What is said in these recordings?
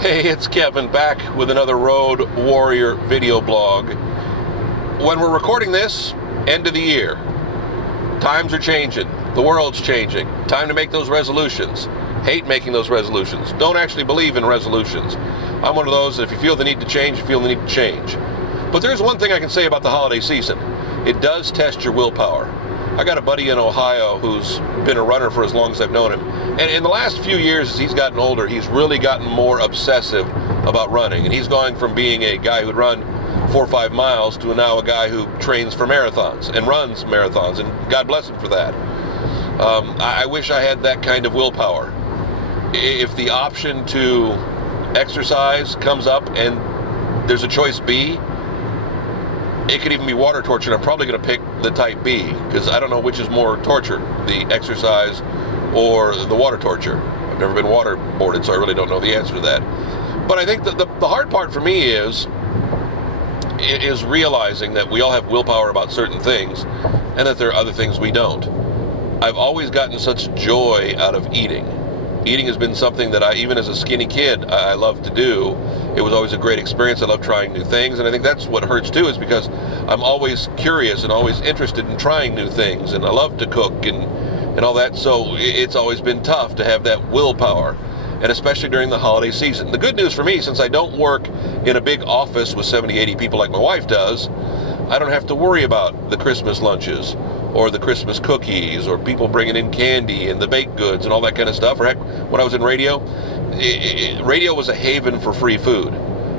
Hey, it's Kevin back with another Road Warrior video blog. When we're recording this, end of the year. Times are changing. The world's changing. Time to make those resolutions. Hate making those resolutions. Don't actually believe in resolutions. I'm one of those that if you feel the need to change, you feel the need to change. But there's one thing I can say about the holiday season. It does test your willpower. I got a buddy in Ohio who's been a runner for as long as I've known him. And in the last few years, as he's gotten older, he's really gotten more obsessive about running. And he's going from being a guy who'd run 4 or 5 miles to now a guy who trains for marathons and runs marathons. And God bless him for that. I wish I had that kind of willpower. If the option to exercise comes up and there's a choice B, it could even be water torture, and I'm probably going to pick the type B, because I don't know which is more torture, the exercise or the water torture. I've never been waterboarded, so I really don't know the answer to that. But I think that the hard part for me is realizing that we all have willpower about certain things, and that there are other things we don't. I've always gotten such joy out of eating. Eating has been something that even as a skinny kid, I love to do. It was always a great experience. I love trying new things, and I think that's what hurts too, is because I'm always curious and always interested in trying new things, and I love to cook and all that, so it's always been tough to have that willpower, and especially during the holiday season. The good news for me, since I don't work in a big office with 70, 80 people like my wife does, I don't have to worry about the Christmas lunches or the Christmas cookies or people bringing in candy and the baked goods and all that kind of stuff. Or heck, when I was in radio, radio was a haven for free food.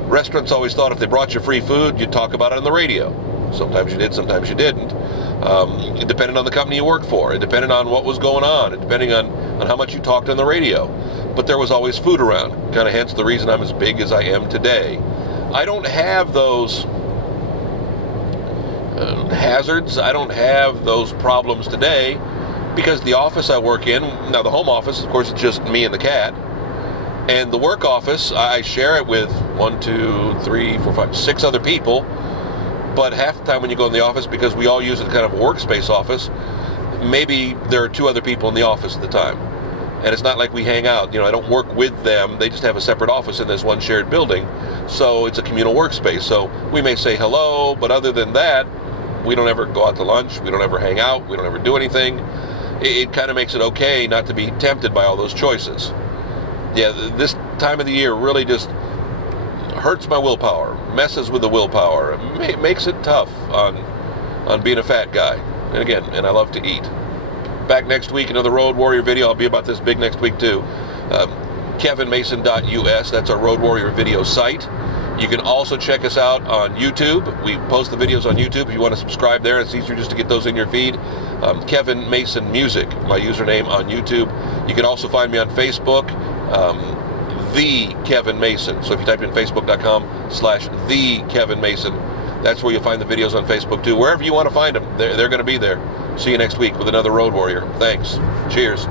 Restaurants always thought if they brought you free food, you'd talk about it on the radio. Sometimes you did, sometimes you didn't. It depended on the company you worked for. It depended on what was going on. It depended on how much you talked on the radio. But there was always food around, kind of hence the reason I'm as big as I am today. I don't have those hazards. I don't have those problems today because the office I work in, now the home office, of course, it's just me and the cat. And the work office, I share it with 1, 2, 3, 4, 5, 6 other people. But half the time when you go in the office, because we all use it kind of a workspace office, maybe there are 2 other people in the office at the time. And it's not like we hang out. I don't work with them. They just have a separate office in this one shared building. So it's a communal workspace. So we may say hello, but other than that, we don't ever go out to lunch. We don't ever hang out. We don't ever do anything. It kind of makes it okay not to be tempted by all those choices. Yeah, this time of the year really just hurts my willpower, messes with the willpower, makes it tough on being a fat guy. And again, and I love to eat. Back next week, another Road Warrior video. I'll be about this big next week too. kevinmason.us, that's our Road Warrior video site. You can also check us out on YouTube. We post the videos on YouTube if you want to subscribe there. It's easier just to get those in your feed. Kevin Mason Music, my username on YouTube. You can also find me on Facebook, The Kevin Mason. So if you type in facebook.com/The Kevin Mason, that's where you'll find the videos on Facebook too. Wherever you want to find them, they're going to be there. See you next week with another Road Warrior. Thanks. Cheers.